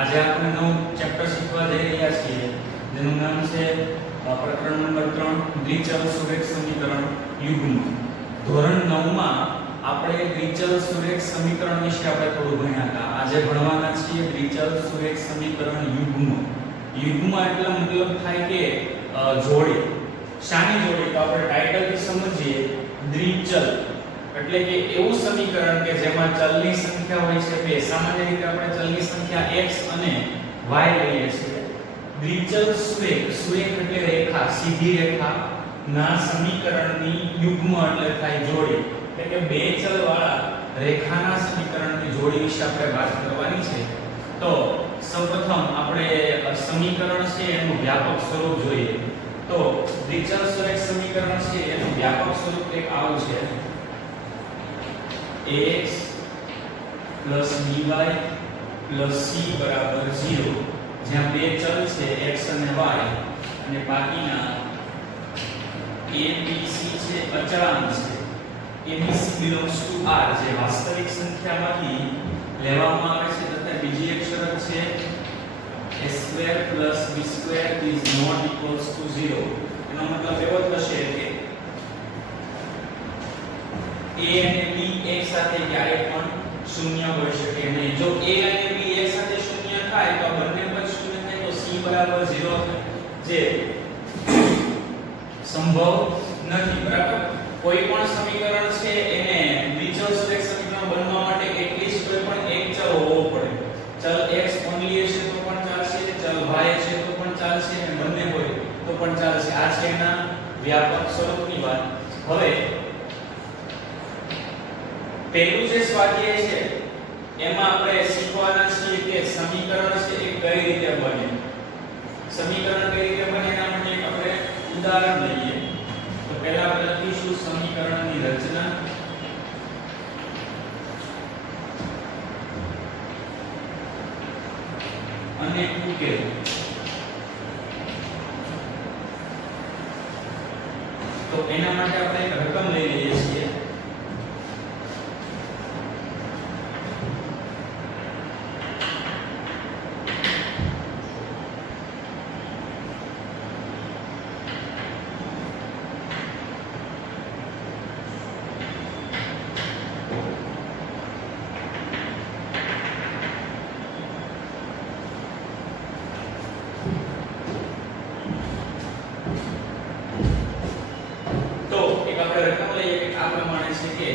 આજે આપણે નવું ચેપ્ટર શીખવા જઈ રહ્યા છીએ જેનું નામ છે પ્રકરણ નંબર 3 દ્વિચલ સુરેખ સમીકરણ યુગ્મ. ધોરણ 9 માં આપણે દ્વિચલ સુરેખ સમીકરણ વિશે આપણે થોડું ભણ્યા હતા. આજે ભણવાના છીએ દ્વિચલ સુરેખ સમીકરણ યુગ્મ. યુગ્મ એટલે મતલબ થાય કે જોડી. શાની જોડી? તો આપણે ટાઇટલ થી સમજીએ. દ્વિચલ એટલે કે એવું સમીકરણ કે જેમાં ચલની સંખ્યા હોય છે બે. સામાન્ય રીતે આપણે ચલની સંખ્યા x અને y લઈએ છીએ. દ્વિચલ સુરેખ, સુરેખ એટલે રેખા, સીધી રેખા ના સમીકરણની યુગ્મ એટલે થાય જોડી. એટલે કે બે ચલ વાળા રેખાના સમીકરણની જોડી વિશે આપણે વાત કરવાની છે. તો સૌપ્રથમ આપણે સમીકરણ છે એનું વ્યાપક સ્વરૂપ જોઈએ. તો દ્વિચલ સુરેખ સમીકરણ છે એનું વ્યાપક સ્વરૂપ એક આવું છે: ax by c બરાબર 0, જ્યાં બે ચલ છે x અને y અને બાકીના a b c છે અચળાંક છે. abc belongs to r જે વાસ્તવિક સંખ્યામાંથી લેવામાં આવે છે. તથા બીજી એક શરત છે a² + b² is not equals to 0. એનો મતલબ એવો થશે કે a અને b એક સાથે ક્યારેય પણ શૂન્ય હોઈ શકે નહીં. જો a અને b એક સાથે શૂન્ય થાય તો બંને પણ શૂન્ય થાય તો c બરાબર 0 જે સંભવ નથી. બરાબર? કોઈ પણ સમીકરણ છે એને દ્વિચલ સુરેખ સમીકરણ બનવા માટે એટલીસ્ટ કોઈ પણ એક ચલ હોવો પડે. ચલ x ઓન્લી હશે તો પણ ચાલશે, ચલ y હશે તો પણ ચાલશે અને બંને હોય તો પણ ચાલશે. આ છે એના વ્યાપક સ્વરૂપની વાત. હવે પહેલું જે સ્વાધ્યાય છે એમાં આપણે શીખવાના છીએ કે સમીકરણ છે એ કઈ રીતે બને. સમીકરણ કઈ રીતે બને એના માટે એક આપણે ઉદાહરણ લઈએ. તો પહેલા આપણે લખીશું સમીકરણની રચના. અને ઉકેલ. તો એના માટે આપણે એક રકમ લઈ લઈએ છીએ. રકમ લઈએ કે આ પ્રમાણે છે કે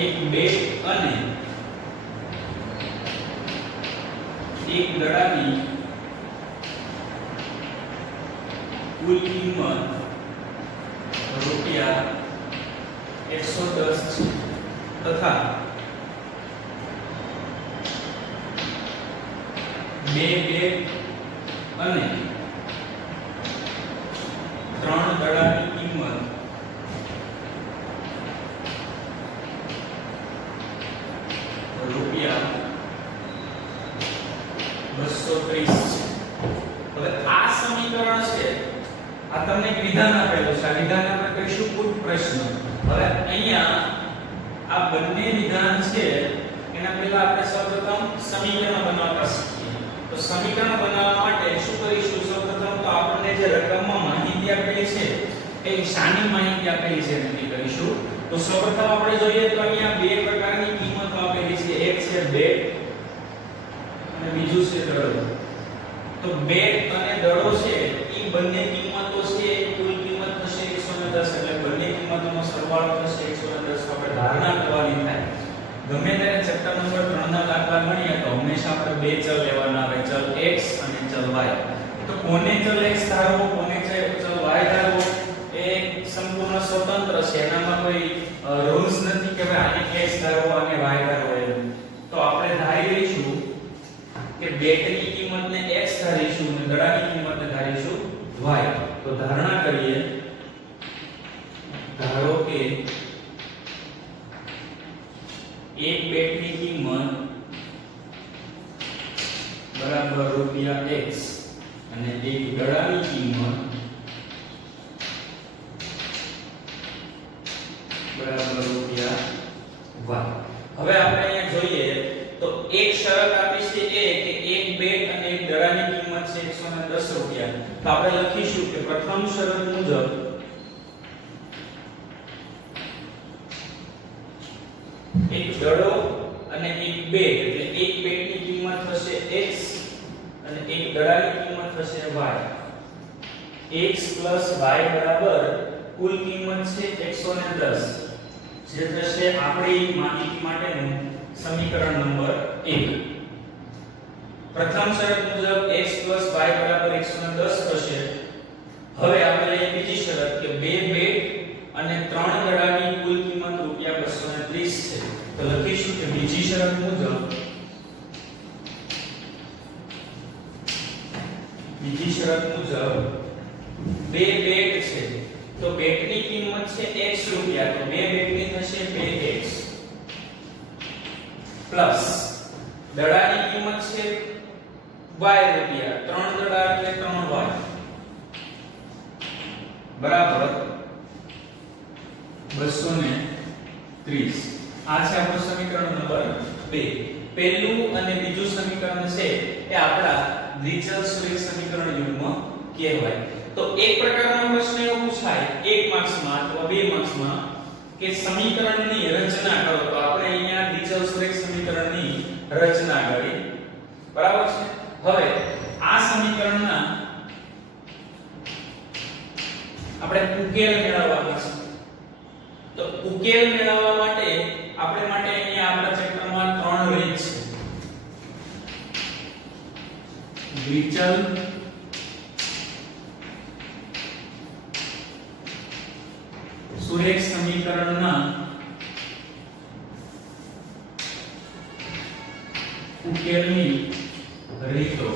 એક બેટ અને એક દડાની કુલ કિંમત રૂપિયા 110 છે. તથા બે બેટ અને 3 દડાની કિંમત રૂપિયા 230 છે. હવે આ સમીકરણ છે આ તમને એક વિધાન આપેલું છે. આ વિધાન આપણે કહીશું પુટ પ્રશ્ન. હવે અહીંયા આ બંને વિધાન છે એના પહેલા આપણે સૌપ્રથમ સમીકરણ બનાવતા શીખીએ. તો સમીકરણ બનાવવા માટે શું કરીશું? સૌપ્રથમ તો આપણને જે રકમમાં માહિતી આપેલી છે એ શાની માહિતી આપેલી છે નક્કી કરીશું. તો સૌપ્રથમ આપણે જોઈએ તો અહીંયા બે પ્રકારની કિંમતો આપેલી છે. એક છે બેટ અને બીજું છે દડો. તો બેટ અને દડો છે એ બંને કિંમતો છે એ કુલ કિંમત થશે 110. એટલે બંને કિંમતોનો સરવાળો થશે 110. આપણે ધારણા કરવાની થાય. ગમે ત્યારે ચેપ્ટર નંબર 3 ના દાખલા ગણીએ તો હંમેશા આપણે બે ચલ લેવાના આવે, ચલ x અને ચલ y. તો કોને ચલ x ધારવો, કોને ચલ y ધારવો એ સંપૂર્ણ સ્વતંત્ર છે. એનામાં કોઈ રૂલ્સ નથી કે ભાઈ આને x ધારવો અને y ધારવો એમ. તો આપણે ધારી લઈશું કે બેટની કિંમતને x ધારીશું અને દડાની કિંમતને ધારીશું y. તો ધારણા કરીએ. ધારો કે એક બેટની કિંમત બરાબર રૂપિયા x અને એક દડાની કિંમત બરાબર રૂપિયા 1. હવે આપણે અહીંયા જોઈએ તો એક શરત આપી છે એ કે એક બેટ અને એક દડાની કિંમત છે 110 રૂપિયા. તો આપણે લખીશું કે પ્રથમ શરત મુજબ એક દડો અને એક બેટ, એટલે એક બેટની કિંમત થશે x અને એક દડાની કિંમત થશે y. x y બરાબર કુલ કિંમત છે 110, જે થશે આપણી માહિતી માટેનું સમીકરણ નંબર 1. પ્રથમ શરત મુજબ x y બરાબર 110 થશે. હવે આપણે લઈએ બીજી શરત કે બે બેટ અને ત્રણ દડાની કુલ કિંમત રૂપિયા 230 છે. તો લખીશું કે બીજી શરત મુજબ બે બેટ છે તો બેટની કિંમત છે x રૂપિયા, તો બે બેટની થશે 2x પ્લસ દડાની કિંમત છે y રૂપિયા, ત્રણ દડા એટલે 3y બરાબર 230. આ છે આપણું સમીકરણ નંબર 2. પહેલું અને બીજું સમીકરણ છે એ આપણા દ્વિચલ સમીકરણ યુગ્મ કહેવાય. તો એક પ્રકારનો પ્રશ્ન એવો પૂછાય એક માર્ક્સમાં અથવા બે માર્ક્સમાં કે સમીકરણની રચના કરો. તો આપણે અહીંયા દ્વિચલ સમીકરણની રચના કરી, બરાબર છે. હવે આ સમીકરણના આપણે ઉકેલ મેળવવાનો છે. તો ઉકેલ મેળવવા માટે અહીંયા આપણા ચેપ્ટરમાં ત્રણ રીત છે. દ્વિચલ સુરેખ સમીકરણના ઉકેલની રીતો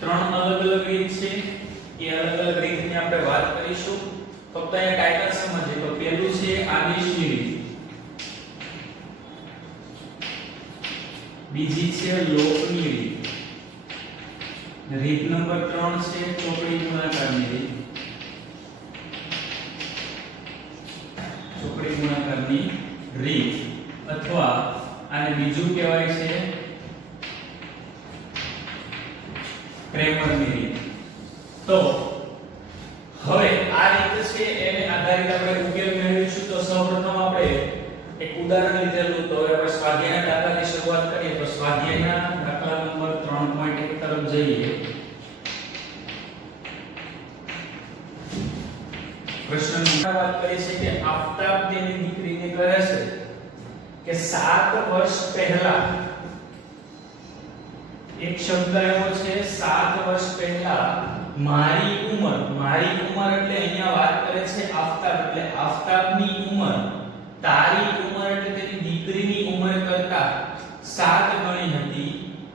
ત્રણ અલગ અલગ રીત છે. એ અલગ અલગ રીતની આપણે વાત કરીશું. ફક્ત અહીંયા ટાઇટલ સમજીએ તો પહેલું છે આદેશની રીત, બીજી છે લોકની રીત, રીત નંબર 3 છે ચોકડી ગુણાકારની રીત. ચોકડી ગુણાકારની રીત અથવા આને બીજું કહેવાય છે ક્રેમરની રીત. તો હવે આ રીત છે એને આધારિત આપણે ઉકેલ મેળવીશું. તો સૌપ્રથમ આપણે એક ઉદાહરણ લીધેલું, તો હવે આપણે સ્વાધ્યાયના દાખલાની શરૂઆત કરીએ. તો સ્વાધ્યાયના દાખલા નંબર 3.1 તરફ જઈએ. પ્રશ્નની વાત કરી છે કે આફતાબ તેની દીકરીને કહે છે કે 7 વર્ષ પહેલા, એક શબ્દ આવ્યો છે 7 વર્ષ પહેલા મારી ઉંમર એટલે અહીંયા વાત કરે છે આફતાબ, એટલે આફતાબની ઉંમર તારી ઉંમર એટલે તેની દીકરીની ઉંમર કરતા 7 ગણી હતી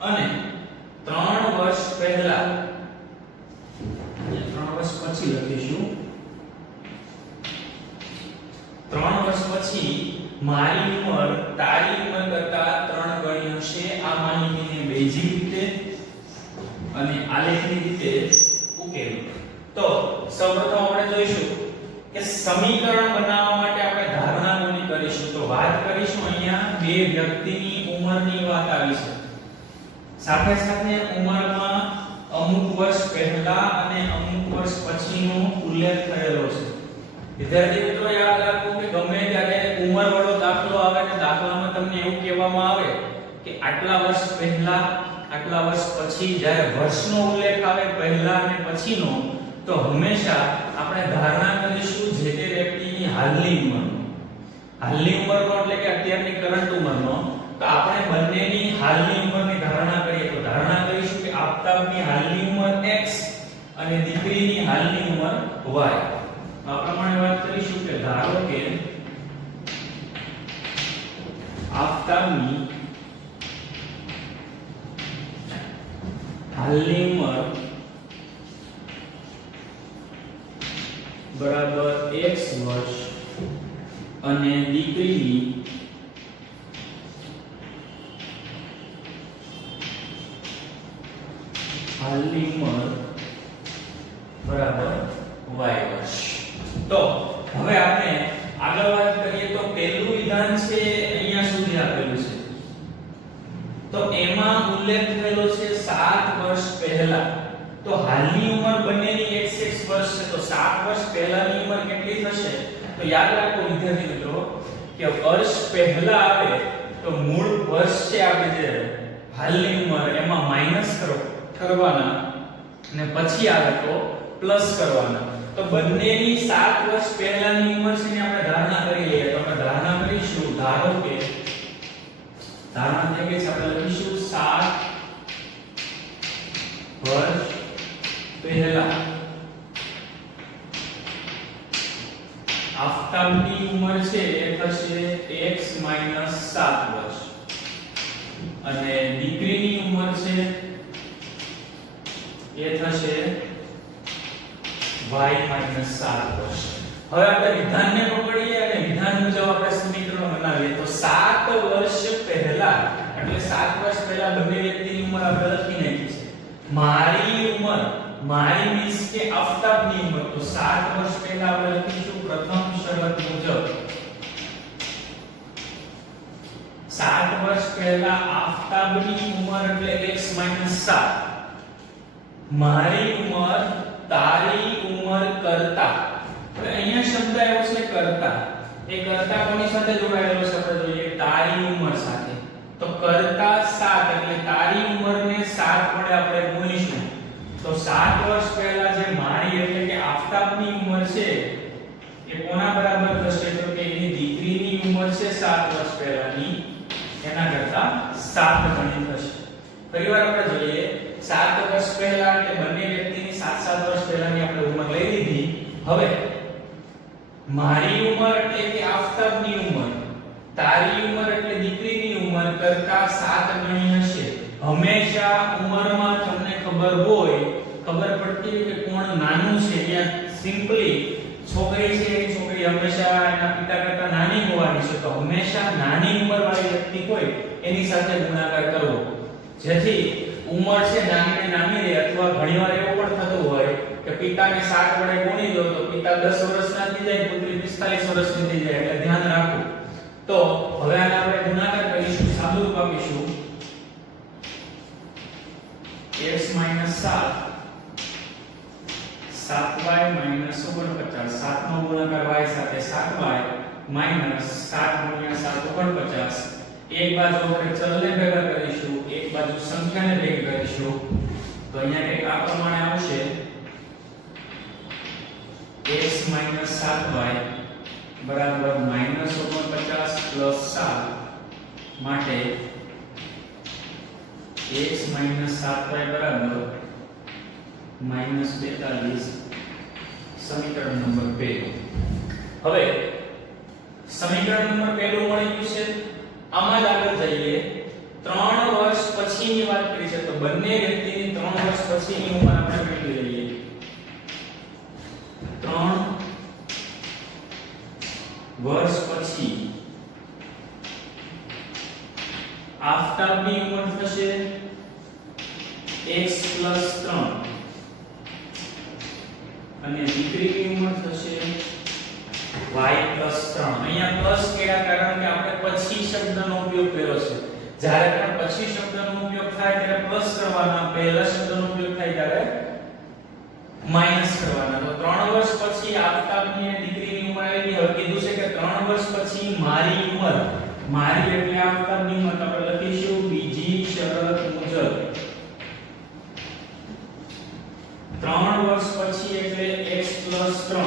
અને 3 વર્ષ પહેલા, 3 વર્ષ પછી લખીશું, 3 વર્ષ પછી મારી ઉંમર તારી ઉંમર કરતા 3 ગણી હશે. આ માહિતીને બેઝિક રીતે અને આલેખની રીતે ઉકેલો. તો સૌપ્રથમ આપણે જોઈશું કે સમીકરણ બનાવવા માટે આપણે ધારણા કોની કરીશું. તો વાત કરીશું અહીંયા બે વ્યક્તિની ઉંમરની વાત આવી છે, સાથે સાથે ઉંમરમાં અમુક વર્ષ પહેલા અને અમુક વર્ષ પછીનો ઉલ્લેખ થયેલો છે. વિદ્યાર્થી મિત્રો યાદ રાખો કે ગમે ત્યારે ઉંમર વાળો દાખલો આવે ને દાખલામાં તમને એવું કહેવામાં આવે કે આટલા વર્ષ પહેલા આટલા વર્ષ પછી, જ્યારે વર્ષનો ઉલ્લેખ આવે પહેલા અને પછીનો, તો હંમેશા આપણે ધારણા કરીશું જે તે વ્યક્તિની હાલની ઉંમરનો. હાલની ઉંમરનો એટલે કે અત્યારની કરંટ ઉંમરનો. તો આપણે બંનેની હાલની ઉંમરની ધારણા કરીએ તો ધારણા કરીશું કે આફતાબની હાલની ઉંમર x અને દીકરીની હાલની ઉંમર y. આ પ્રમાણે વાત કરીશું કે ધારો કે આફતાબની હાલની ઉંમર બરાબર x વર્ષ અને દીકરીની હાલની ઉંમર બરાબર y વર્ષ. તો હવે આપણે આગળ વાત કરીએ તો પહેલું વિધાન છે અહીંયા સુધી આવે તો એમાં ઉલ્લેખ થયેલો છે 7 વર્ષ પહેલા. તો હાલની ઉંમર બંનેની x વર્ષ છે, તો 7 વર્ષ પહેલાની ઉંમર કેટલી થશે? તો યાદ રાખો વિદ્યાર્થી મિત્રો કે વર્ષ પહેલા આવે તો મૂળ વર્ષ છે આપણે જે હાલની ઉંમર એમાં માઈનસ કરવાના અને પછી આવે તો પ્લસ કરવાના. તો બંનેની 7 વર્ષ પહેલાની ઉંમર છે ને આપણે ધારણા કરી લઈએ. તો આપણે ધારણા કરીશું, ધારો કે ધારણા તરીકે આપણે લખીશું 7 વર્ષ પહેલા આફતાબની ઉંમર છે એ થશે x 7 વર્ષ અને દીકરીની ઉંમર છે એ થશે y 7 વર્ષ. હવે આપણે વિધાનને પકડીએ અને વિધાન મુજબ આપણે સમીકરણ બનાવીએ. તો 7 વર્ષ પહેલા એટલે 7 વર્ષ પહેલા બંને વ્યક્તિની ઉંમર આપણે લખી નાખી છે. મારી ઉંમર, મારી મીન્સ કે આફતાબની ઉંમર, તો 7 વર્ષ પહેલા આપણે લખીશું પ્રથમ શરત મુજબ 7 વર્ષ પહેલા આફતાબની ઉંમર એટલે x 7. મારી ઉંમર તારી ઉંમર કરતા. હવે અહીંયા શબ્દ આવ્યો છે કરતા. એ કરતા કોની સાથે જોડાયેલો છે આપણે જોઈએ? તારી ઉંમર સાથે. તો કરતા 7 એટલે તારી ઉંમરને 7 વડે આપણે ગુણીશું. તો 7 વર્ષ પહેલા જે મારી એટલે કે આફતાબની ઉંમર છે એ કોના બરાબર થશે? તો કે એની દીકરીની ઉંમર છે 7 વર્ષ પહેલાની એના કરતા 7 ગણી થશે. ફરીવાર આપણે જોઈએ 7 વર્ષ પહેલા એટલે બંને વ્યક્તિની 7 વર્ષ પહેલાની આપણે ઉંમર લઈ લીધી. હવે મારી ઉંમર એટલે કે આફતાબની ઉંમર, તારી ઉંમર એટલે દીકરીની ઉંમર કરતા 7 ગણી હશે. હંમેશા ઉંમરમાં તમને ખબર હોય, ખબર પડતી હોય કે કોણ નાનું છે, ત્યાં સિમ્પલી છોકરી છે એ છોકરી હંમેશા એના પિતા કરતા નાની હોવાની છે. તો હંમેશા નાની ઉંમરવાળી વ્યક્તિ હોય એની સાથે ગુણાકાર કરવો, જેથી ઉંમર છે નાની ને નાની રહે. અથવા ઘણીવાર એવું પણ થતું હોય કે પિતાને 7 વડે ગુણી દો તો પિતા 10 વર્ષના થઈ જાય, પુત્રી 45 વર્ષની થઈ જાય. એટલે ધ્યાન રાખો. તો હવે આને આપણે ગુણાકાર કરીશું, સાદું રૂપ આપીશું x 7 7y 49. 7 નો ગુણાકાર y સાથે 7y -7 * 7 49. એક બાજુ આપણે ચલને ભેગા કરીશું, એક બાજુ સંખ્યાને ભેગી કરીશું. તો અહીંયા કંઈક આ પ્રમાણે આવશે x 7y બરાબર -49 + 7 માટે x 7y બરાબર -42. સમીકરણ નંબર 2. હવે સમીકરણ નંબર 2 મળી ગયું છે. આમાં જ આગળ જઈએ. 3 વર્ષ પછીની વાત કરી છે. તો બંને વ્યક્તિની 3 વર્ષ પછીની ઉંમર આપણે મેળવી લઈએ. 3 વર્ષ પછી આફતાબની ઉંમર થશે x 3 અને દીકરીની ઉંમર થશે y 3. અહીંયા પ્લસ કેડા કારણ કે આપણે પછી શબ્દનો ઉપયોગ કર્યો છે. જ્યારે પણ પછી શબ્દનો ઉપયોગ થાય ત્યારે પ્લસ કરવાના, પહેલા શબ્દનો ઉપયોગ થાય ત્યારે માઈનસ કરવાના. તો 3 વર્ષ પછી આફતાબની અને દીકરીની ઉંમર આવી ગઈ. હવે કીધું છે કે 3 વર્ષ પછી મારી ઉંમર, મારી એટલે આફતાબની ઉંમર, તો આપણે લખીશું બીજી શરત મુજબ 3 વર્ષ પછી એટલે x 3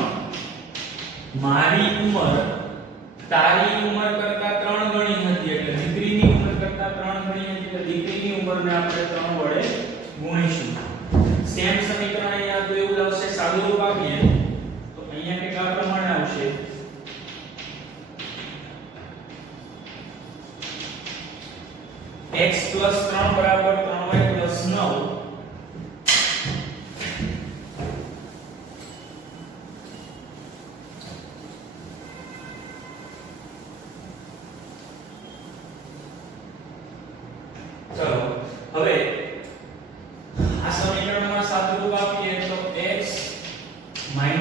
મારી ઉંમર તારી ઉંમર કરતા 3 ગણી હતી એટલે દીકરીની ઉંમર કરતા 3 ગણી હતી એટલે દીકરીની ઉંમરને આપણે 3 વડે ગુણીશું. સેમ સમીકરણ અહીંયા તો એવું આવશે, સાદું રૂપ આપીએ તો અહીંયા કંઈક આ પ્રમાણે આવશે x 3 બરાબર 3y 9. ચલો હવે આ સમીકરણમાં સાદું રૂપ આપીએ તો x 3y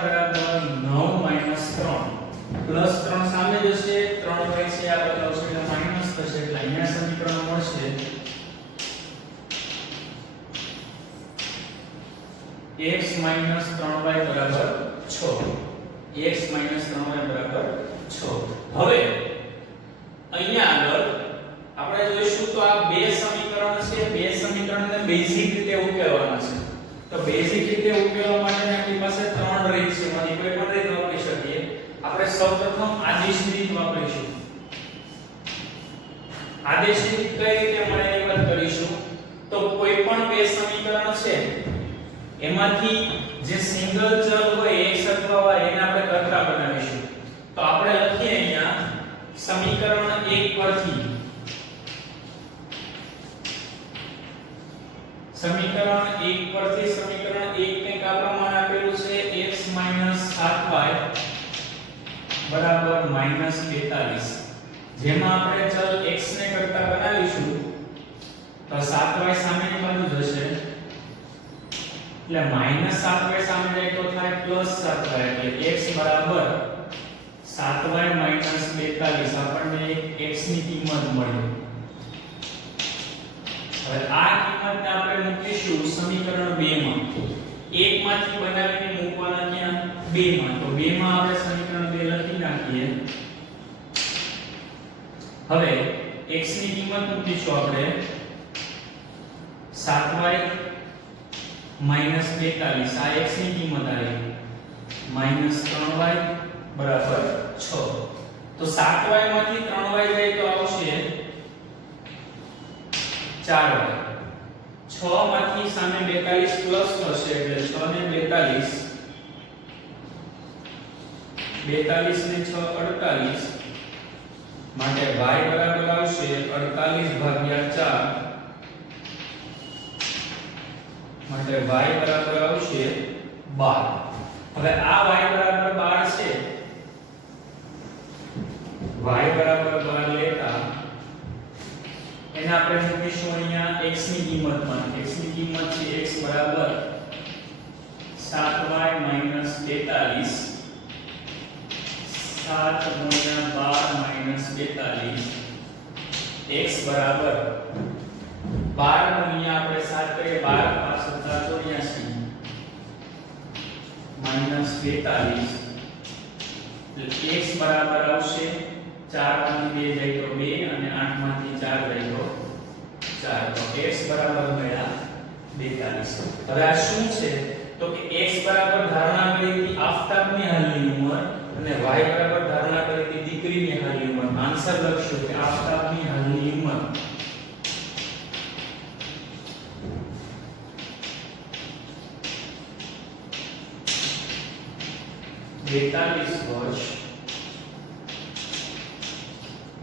બરાબર 9 3 પ્લસ 3 સામે જશે, 3y છે આ બદલાવશે એટલે માઈનસ થશે એટલે અહીંયા સમીકરણ મળશે x 3y બરાબર 6 x 3y બરાબર 6 હવે અહીંયા આગળ આપણે જોઈશું તો આ બે સમીકરણ છે બે સમીકરણને બેઝિક રીતે ઉકેલવાના છે તો બેઝિક રીતે ઉકેલવા માટે આપણી પાસે ત્રણ રીત છે એમાંથી કોઈ પણ રીત વાપરી શકીએ આપણે સૌપ્રથમ આદેશ રીત વાપરીશું આદેશ રીત કઈ રીતે મળે એ વાત કરીશું તો કોઈ પણ બે સમીકરણ છે એમાંથી જે સિંગલ ચલ હોય x અથવા y એને આપણે કર્તા બનાવીશું તો આપણે લખીએ અહીંયા સમીકરણ 1 પરથી સમીકરણ 1 પરથી સમીકરણ 1 ને કા પ્રમાણે આપેલું છે x 7y બરાબર -42 જેમાં આપણે ચલ x ને કરતા બનાવીશું તો 7y સામેની બાજુ જશે એટલે -7y સામે જાય તો થાય +7y એટલે x બરાબર 7y - 42 આપણને x ની કિંમત મળી હવે આ કિંમતને આપણે મૂકીશું સમીકરણ 2 માં 1 માંથી બનાવીને મૂકવાના ક્યાં 2 માં તો 2 માં આપણે સમીકરણ 2 લખી નાખીએ હવે x ની કિંમત મૂકીશું આપણે 7y -42 આ x ની કિંમત આવી -3y બરાબર 6 તો 7y માંથી 3y જાય તો આવશે 4y 6 માંથી સામે 42 પ્લસ થશે એટલે 6 ને 42 42 ને 6 48 માટે y બરાબર આવશે 48 ભાગ્યા 4 માટે y બરાબર આવશે 12 હવે આ y બરાબર 12 છે y બરાબર 12 લેતા એને આપણે મૂકીશું અહીંયા x ની કિંમતમાં x ની કિંમત છે x બરાબર 7y - 42 7 × 12 - 42 x બરાબર 12 નું અહીંયા આપણે 7 કરીએ 12 × 7 = 42 એટલે x બરાબર આવશે 4 માંથી 2 જાય તો 2 અને 8 માંથી 4 જાય તો 4 તો x બરાબર મળ્યા 42 હવે આ શું છે તો કે x બરાબર ધારણા કરી હતી આફતાબની હાલની ઉંમર અને y બરાબર ધારણા કરી હતી દીકરીની હાલની ઉંમર આન્સર લખશું કે આફતાબની હાલની ઉંમર 42 વર્ષ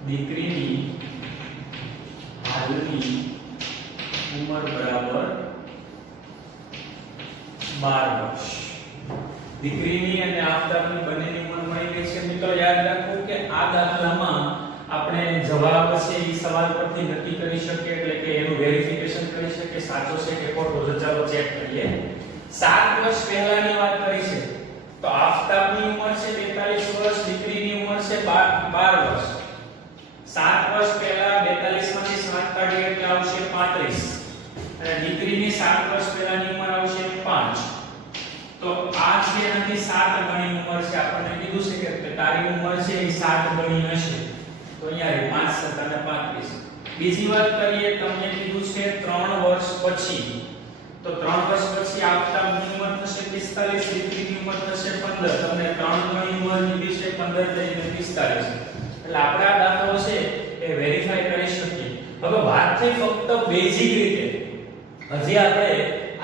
દીકરીની હાલની ઉંમર બરાબર 12 વર્ષ દીકરીની અને આફતાબની બંનેની ઉંમર મળી ગઈ છે મિત્રો યાદ રાખો કે આ દાખલામાં આપણે જવાબ છે એ સવાલ પરથી નક્કી કરી શકીએ એટલે કે એનું વેરિફિકેશન કરી શકીએ સાચો છે કે ખોટો છે ચાલો ચેક કરીએ 7 વર્ષ પહેલાની વાત કરી છે તો આફતાબની ઉંમર છે 42 વર્ષ દીકરીની ઉંમર છે 12 વર્ષ 7 વર્ષ પહેલા 42 માંથી 7 કાઢીએ એટલે આવશે 35 અને દીકરીની 7 વર્ષ પહેલાની ઉંમર આવશે 5 તો આ છે એનાથી 7 ગણી ઉંમર છે આપણને કીધું છે કે તારી ઉંમર છે એ 7 ગણી હશે તો અહીંયા 5 7 અને 35 બીજી વાત કરીએ તમને કીધું છે 3 વર્ષ પછી તો 3 વર્ષ પછી આફતાબની ઉંમર થશે 45 દીકરીની ઉંમર થશે 15 તમને 3 ગણી ઉંમર લીધી છે 15 થઈને 45 એટલે આપણે આ દાખલો છે એ વેરીફાઈ કરી શકીએ હવે વાત થઈ ફક્ત બેઝિક રીતે હજી આપણે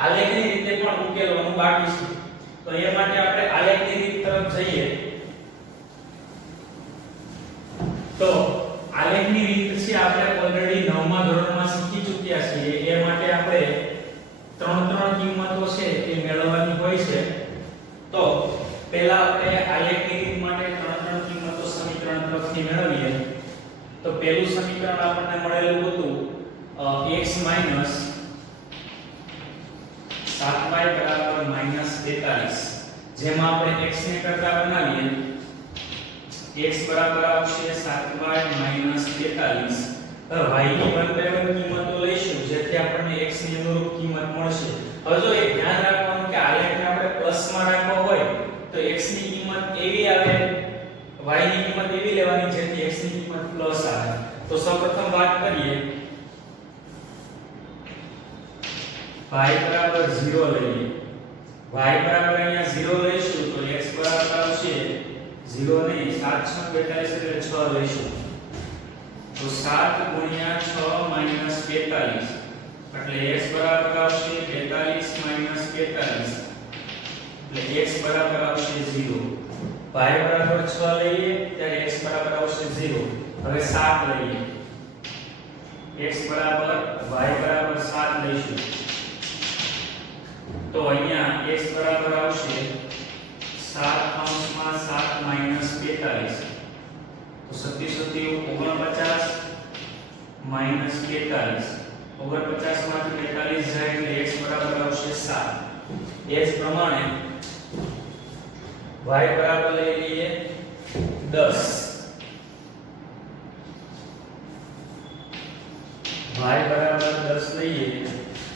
આલેખની રીતે પણ ઉકેલવાનું બાકી છે તો એ માટે આપણે આલેખની રીત તરફ જઈએ તો આલેખની રીત છે આપણે ઓલરેડી 9મા ધોરણમાં શીખી ચૂક્યા છીએ એ માટે આપણે ત્રણ કિંમતો છે એ મેળવવાની હોય છે તો પહેલા આપણે આલેખની રીત માટે ત્રણ કિંમતો સમીકરણ તરફથી મેળવીએ તો પહેલું સમીકરણ આપણને મળેલું હતું x - 7y બરાબર -43 જેમાં આપણે x ને કરતા બનાવીએ x બરાબર આવશે 7y - 43 હવે y ની 1/1 કિંમતો લઈશું જેથી આપણને x ની અનુરૂપ કિંમત મળશે. હવે જો એક ધ્યાન રાખવાનું કે આલેખને આપણે પ્લસમાં રાખવો હોય તો x ની કિંમત એવી આવે, y ની કિંમત એવી લેવાની જેથી x ની કિંમત પ્લસ આવે. તો સૌપ્રથમ વાત કરીએ y બરાબર 0 લઈએ. y બરાબર અહીંયા 0 લઈશું તો x બરાબર આવશે 0 નહીં 7 6 42 એટલે 6 લઈશું. તો 7 ગુણ્યા 6 માઈનસ 45 એટલે x બરાબર આવશે 45 માઈનસ 45 એટલે x બરાબર આવશે 0. y બરાબર 6 લઈએ ત્યારે x બરાબર આવશે 0. હવે 7 લઈએ x બરાબર y બરાબર 7 લઈશું તો અહીંયા x બરાબર આવશે 7 કૌંસમાં 7 માઈનસ 45 તો 37 49 માઈનસ 45 49 માંથી 45 જાય એટલે x બરાબર આવશે 7. એ જ પ્રમાણે y બરાબર લઈ લઈએ 10. y બરાબર 10 લઈએ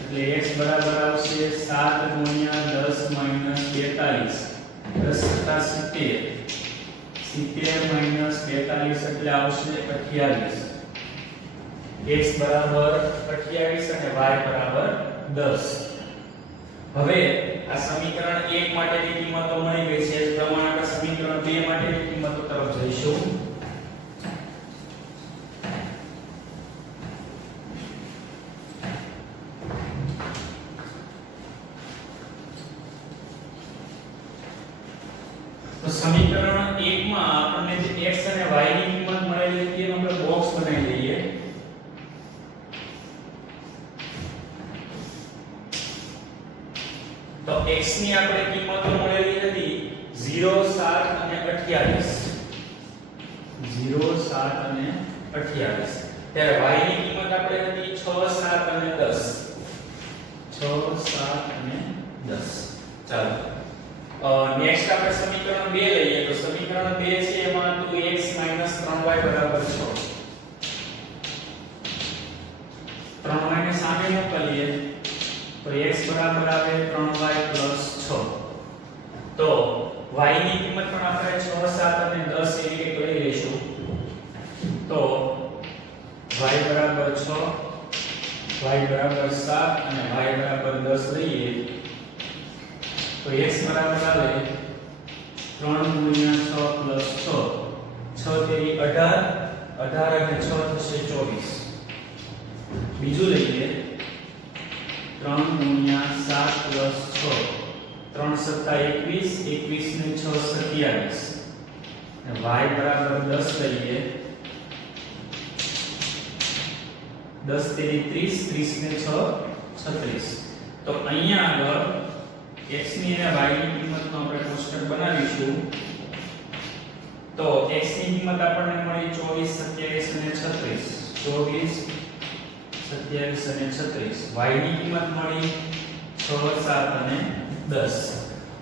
એટલે x બરાબર આવશે 7 ગુણ્યા 10 માઈનસ 42 10 * 70 70 માઈનસ 42 એટલે આવશે 28. x બરાબર 28 અને y બરાબર 10. હવે આ સમીકરણ 1 માટેની કિંમતો મળી ગઈ છે. એ પ્રમાણે આપણે સમીકરણ 2 માટેની કિંમતો તરફ જઈશું. તો સમીકરણ 1 માં આપણને જે x અને y ની કિંમત મળેલી હતી એનો આપણે બોક્સ બનાવી લઈએ. તો x ની આપણે કિંમતો મળેલી હતી 0 7 અને 28 0 7 અને 28 ત્યારે y ની કિંમત આપણે હતી 6 7 અને 10 6 7 અને 10. ચાલો નેક્સ્ટ આપણે સમીકરણ 2 લઈએ. તો સમીકરણ 2 છે એમાં 2x 3y બરાબર 6. 3y ને સામે મોકલીએ તો x બરાબર આવે 3y 6. તો y ની કિંમત પણ આપણે 6 7 અને 10 એવી એક લઈ લઈશું. તો y બરાબર 6 y બરાબર 7 અને y બરાબર 10 લઈએ તો x બરાબર આવે 3 ગુણ્યા 6 પ્લસ 6 6 તેરી 18 18 અને 6 થશે 24. બીજું લઈએ 3 ગુણ્યા 7 પ્લસ 6 3 સત્તા 21 21 ને 6 27 અને y બરાબર 10 લઈએ 10 તેરી 30 30 ને 6 36. તો અહીંયા આગળ x ની અને y ની કિંમતનો આપણે કોષ્ટક બનાવીશું. તો x ની કિંમત આપણને મળી 24 27 અને 36 24 27 અને 36. y ની કિંમત મળી 6 7 અને 10.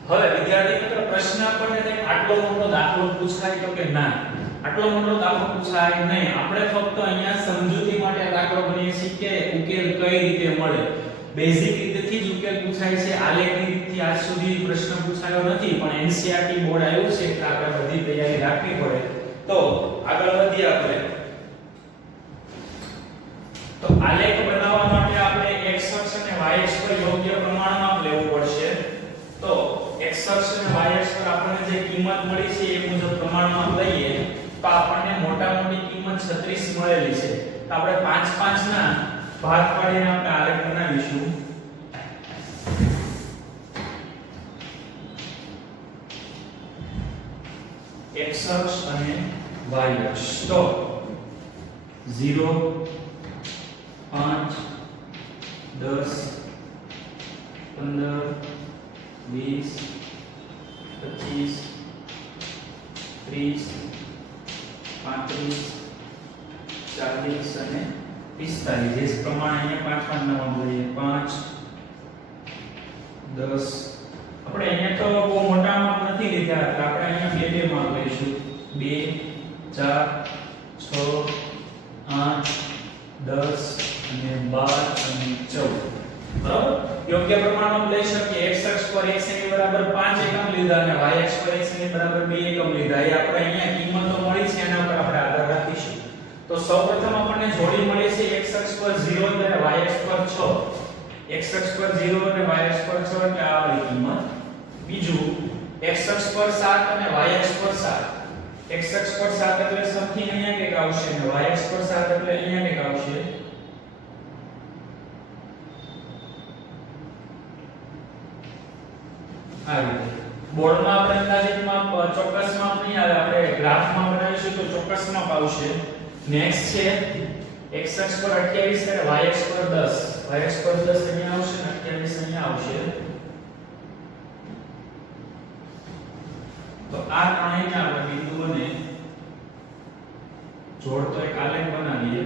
હવે વિદ્યાર્થી મિત્રો પ્રશ્ન આપણને થાય આટલો મોટો દાખલો પૂછાય તો કે ના, આટલો મોટો દાખલો પૂછાય નહીં. આપણે ફક્ત અહીંયા સમજૂતી માટે દાખલો ગણીએ છીએ કે ઉકેલ કઈ રીતે મળે. બેઝિક રીતેથી જ ઉકેલ પૂછાય છે. આલેખની રીતથી આજ સુધી પ્રશ્ન પૂછાયો નથી, પણ એનસીઆરટી બોર્ડ આવ્યું છે કે આપણે બધી તૈયારી રાખવી પડે. તો આગળ વધીએ આપણે. તો આલેખ બનાવવા માટે આપણે x અક્ષ અને y અક્ષ પર યોગ્ય પ્રમાણમાં લેવું પડશે. તો x અક્ષ અને y અક્ષ પર આપણને જે કિંમત મળી છે એ મુજબ પ્રમાણમાં લઈએ તો આપણને મોટા મોટી કિંમત 36 મળેલી છે. તો આપણે 5 5 ના ભાગ પાડીને આપણે આલેખ બનાવીશું. x અક્ષ અને y અક્ષ. તો 0 5 10 15 20 25 30 35 40 અને 45. જે પ્રમાણે અહીંયા 5 5 ના મળીએ 5 10. આપણે અહીંયા તો બહુ મોટા માપ નથી લીધા એટલે આપણે અહીંયા બે બે માપ લઈશું. 2 4 6 8 10 અને 12 અને 14 બરાબર યોગ્ય પ્રમાણમાં લઈ શકીએ x અક્ષ પર x ની બરાબર 5 એકમ લીધા અને y અક્ષ પર x ની બરાબર 2 એકમ લીધા એ આપણે અહીંયા કિંમતો મળી છે એના પર આપણે આધાર રાખીશું તો સૌપ્રથમ આપણને જોડી મળી છે x અક્ષ પર 0 અને y અક્ષ પર 6 x અક્ષ પર 0 અને y અક્ષ પર 6 એટલે આ વાળી કિંમત બીજું x અક્ષ પર 7 અને y અક્ષ પર 7 x અક્ષ પર 7 એટલે સમથિંગ અહીંયા કંઈક આવશે અને y અક્ષ પર 7 એટલે અહીંયા કંઈક આવશે આ રીતે બોર્ડમાં આપણે અંદાજિત માપ ચોક્કસ માપ નહીં આવે આપણે ગ્રાફમાં બનાવીશું તો ચોક્કસ માપ આવશે નેક્સ્ટ છે x અક્ષ પર 28 અને y અક્ષ પર 10 y અક્ષ પર 10 અહીંયા આવશે અને 28 અહીંયા આવશે તો આ ત્રણેયના આપણે બિંદુઓને જોડતો એક આલેખ બનાવીએ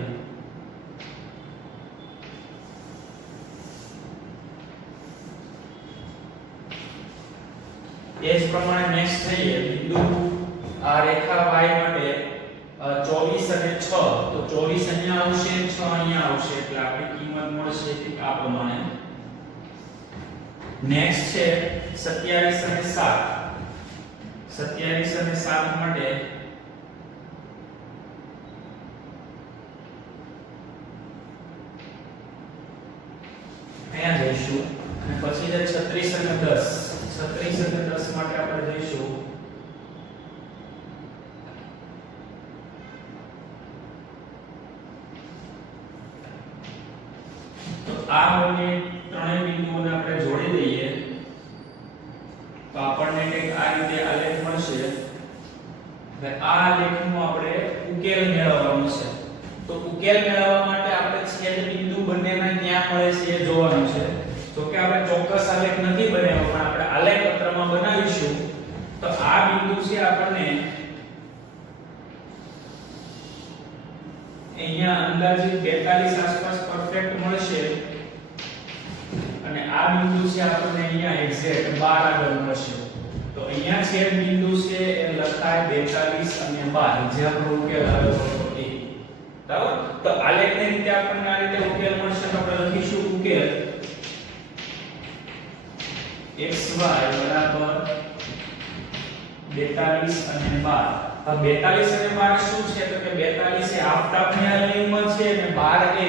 એ જ પ્રમાણે નેક્સ્ટ થઈએ બિંદુ આ રેખા y માટે 24 અને 6 તો 24 અહીંયા આવશે 6 અહીંયા આવશે એટલે આપણી કિંમત મળશે કે આ પ્રમાણે નેક્સ્ટ છે 27 અને 7 27 અને 7 માટે અહીંયા જઈશું અને પછી છે 36 અને 10 36 અને 10 માટે આપણે જઈશું તો આ બંને ત્રણેય બિંદુઓને આપણે જોડી દઈએ તો આપણને કંઈક આ રીતે આલેખ મળશે હવે આ આલેખનો આપણે ઉકેલ મેળવવાનો છે તો ઉકેલ મેળવવા માટે આપણે છેદ બિંદુ બંનેના ક્યાં મળે છે એ જોવાનું છે તો કે આપણે ચોક્કસ આલેખ નથી બનાવ્યો પણ આપણે આલેખ પત્રમાં બનાવીશું તો આ બિંદુ છે આપણને અહીંયા અંદાજિત 42 આસપાસ પરફેક્ટ મળશે અને આ બિંદુ છે આપણને અહીંયા એક્ઝેક્ટ 12 આગળ મળશે તો અહીંયા છેદ બિંદુ છે એ લખાય 42 અને 12 જે આપણો ઉકેલ આવ્યો હતો એ બરાબર તો આલેખની રીતે આપણને આ રીતે ઉકેલ મળશે તો આપણે લખીશું ઉકેલ xy બરાબર 42 અને 12 હવે 42 અને 12 શું છે તો કે 42 એ આફતાબની હાલની ઉંમર છે અને 12 એ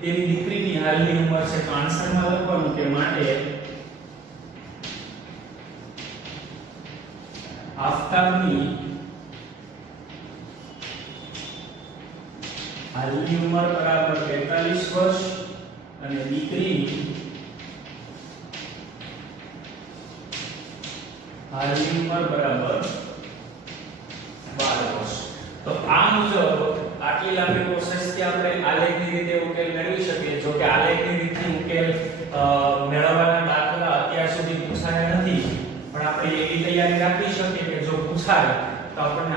તેની દીકરીની હાલની ઉંમર છે તો આન્સરમાં લખવાનું કે માટે આફતાબની હાલની ઉંમર બરાબર 42 વર્ષ અને દીકરીની હાલની ઉંમર બરાબર 12 વર્ષ તો આ મુજબ આટલી લાંબી પ્રોસેસ થી આપણે આલેખની રીતે ઉકેલ મેળવી શકીએ જો કે આલેખની રીતથી ઉકેલ મેળવવાના દાખલા અત્યાર સુધી પૂછાયા નથી પણ આપણે એવી તૈયારી રાખી શકીએ કે જો પૂછાય તો આપણને